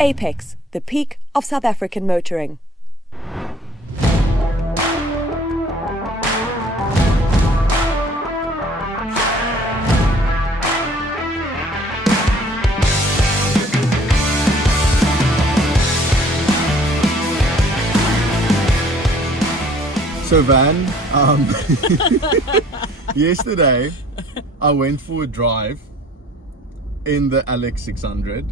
Apex, the peak of South African motoring. So Van, yesterday I went for a drive in the LX 600.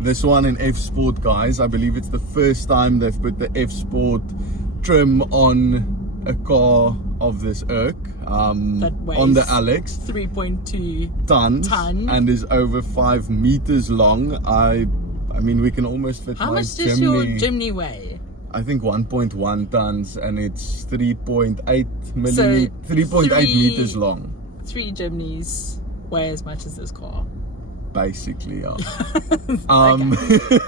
This one in F Sport, guys. I believe it's the first time they've put the F Sport trim on a car of this ilk. That weighs on the LX, 3.2 tons and is over 5 meters long. I mean, we can almost fit. How my much does your Jimny weigh? I think 1.1 tons, and it's 3.8 So 3.8 meters long. 3 Jimneys weigh as much as this car. Basically, yeah.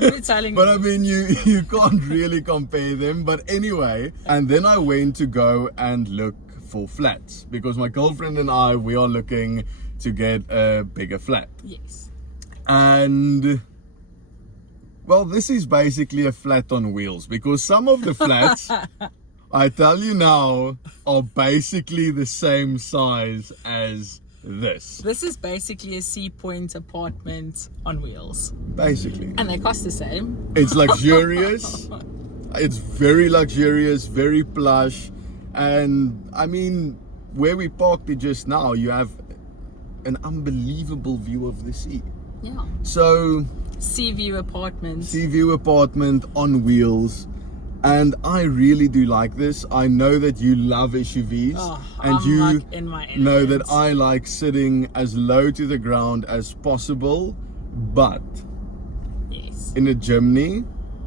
You're telling But I mean, you can't really compare them. But anyway, and then I went to go and look for flats because my girlfriend and we are looking to get a bigger flat. Yes. And well, this is basically a flat on wheels because some of the flats, I tell you now, are basically the same size as this. This is basically a Sea Point apartment on wheels. Basically. And they cost the same. It's luxurious. It's very luxurious, very plush. And I mean, where we parked it just now, you have an unbelievable view of the sea. Yeah. So Sea View apartment on wheels, and I really do like this. I know that you love SUVs, and I'm you like in my know that element. I like sitting as low to the ground as possible, but Yes. in a Jimny,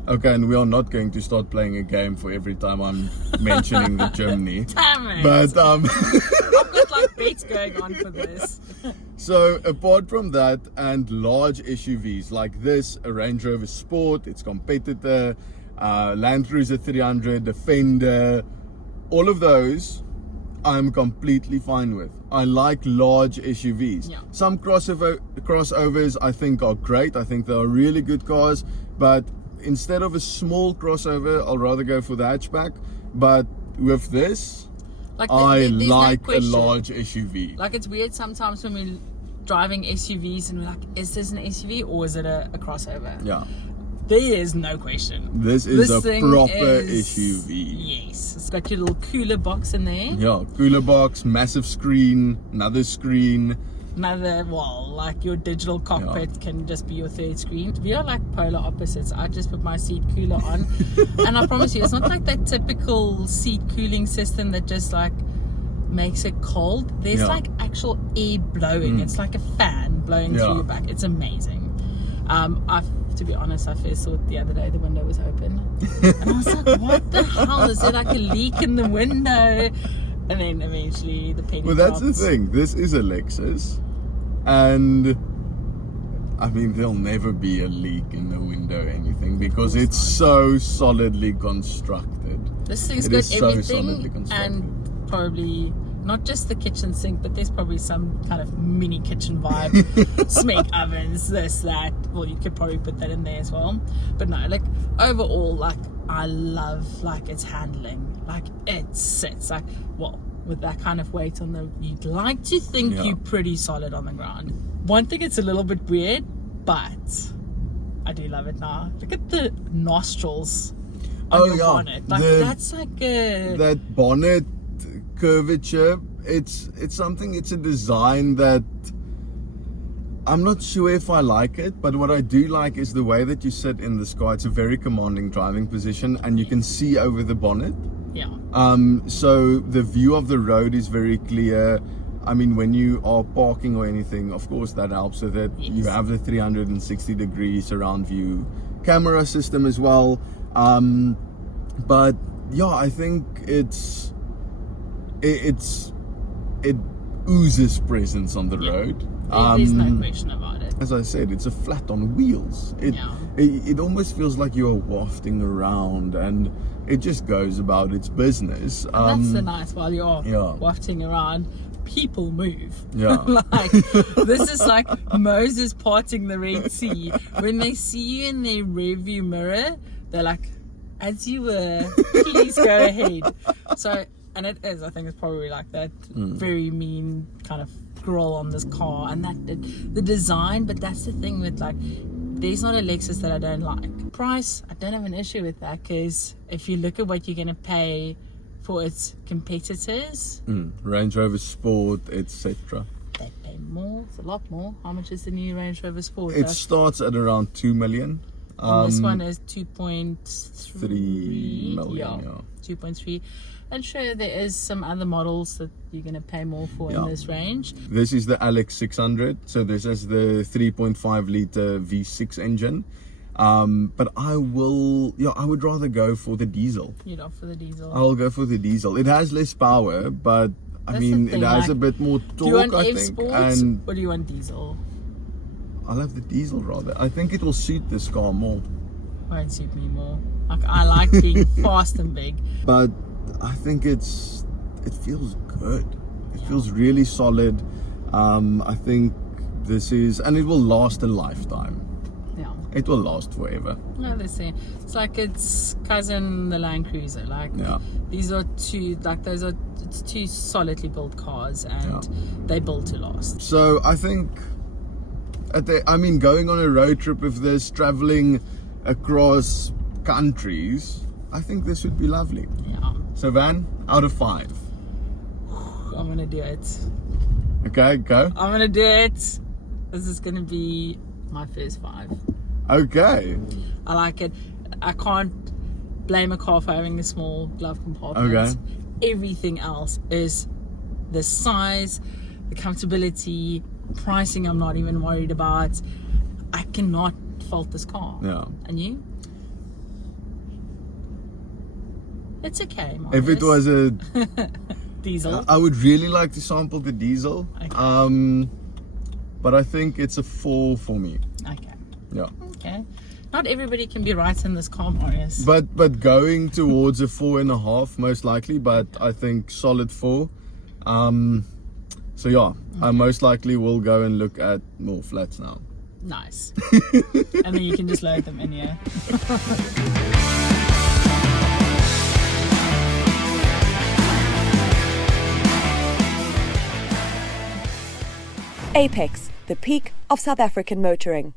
okay, and we are not going to start playing a game for every time I'm mentioning the Jimny. Damn it. But I've got like beats going on for this. so apart from that, and large SUVs like this, a Range Rover Sport, its competitor, Land Cruiser 300, Defender, all of those I'm completely fine with. I like large SUVs. Yeah. Some crossovers I think are great. I think they are really good cars, but instead of a small crossover, I'll rather go for the hatchback. But with this, Like I there's like no a question. large SUV. Like it's weird sometimes when we're driving SUVs and we're like, is this an SUV or is it a crossover? Yeah. There is no question. This is a thing proper is- SUV. Yes. It's got your little cooler box in there. Yeah, cooler box, massive screen, another screen. Like your digital cockpit can just be your third screen. We are like polar opposites. I just put my seat cooler on and I promise you, it's not like that typical seat cooling system that just like makes it cold. There's like actual air blowing. It's like a fan blowing through your back. It's amazing. To be honest, I first saw it the other day, the window was open and I was like, what the hell, is there like a leak in the window? And then eventually the penny Well, that's the dropped. thing. This is a Lexus, and I mean, there'll never be a leak in the window or anything because it's so solidly constructed. This thing's It got is so solidly everything constructed. and probably not just the kitchen sink, but there's probably some kind of mini kitchen vibe. Smeg ovens, this, that. Well, you could probably put that in there as well. But no, like overall, like I love like its handling. Like it sits like, well, with that kind of weight on the, you'd like to think you're pretty solid on the ground. One thing, it's a little bit weird, but I do love it now. Look at the nostrils on your bonnet. Like that's like a... that bonnet curvature. It's something. It's a design that I'm not sure if I like it, but what I do like is the way that you sit in this car. It's a very commanding driving position, and you can see over the bonnet. Yeah. So the view of the road is very clear. I mean, when you are parking or anything, of course that helps with it. Yes. You have the 360-degree surround view camera system as well. But yeah, I think it oozes presence on the road. There's no question about it. As I said, it's a flat on wheels. It almost feels like you're wafting around, and it just goes about its business. And that's the nice while you're Yeah. wafting around. people move. Yeah. Like, this is like Moses parting the Red Sea. When they see you in their rearview mirror, they're like, as you were, please go ahead. So, and it is, I think it's probably like that very mean kind of grill on this car, and that the design. But that's the thing with, like, there's not a Lexus that I don't like. Price, I don't have an issue with that, because if you look at what you're going to pay for its competitors, Range Rover Sport, etc. they pay more. It's a lot more. How much is the new Range Rover Sport? It starts at around 2 million. And this one is 2.3 million, yeah. 2.3. And sure, there is some other models that you're going to pay more for in this range. This is the LX 600. So this is the 3.5 liter V6 engine. But I would rather go for the diesel. You'd opt for the diesel. I'll go for the diesel. It has less power, but That's it the thing, has like, a bit more do you want torque, I F think. Sports And or do you want diesel? I'll have the diesel rather. I think it will suit this car more. Won't suit me more. Like, I like being fast and big. But I think it feels good. It feels really solid. I think this is, and it will last a lifetime. Yeah. It will last forever. No, they say it's like its cousin, the Land Cruiser. Like, these are two, like, it's two solidly built cars, and they built to last. So I think, going on a road trip with this, traveling across countries, I think this would be lovely. Yeah. So Van, out of 5. I'm gonna do it. Okay, go. I'm gonna do it. This is gonna be my first 5. Okay. I like it. I can't blame a car for having a small glove compartment. Okay. Everything else is the size, the comfortability, pricing I'm not even worried about. I cannot fault this car. Yeah. And you? It's okay, Marius. If it was a diesel. I would really like to sample the diesel. Okay. But I think it's a 4 for me. Okay. Yeah. Okay. Not everybody can be right in this car, Marius. But going towards a 4.5 most likely, but I think solid 4. So yeah, I most likely will go and look at more flats now. Nice. And then you can just load them in here. Apex, the peak of South African motoring.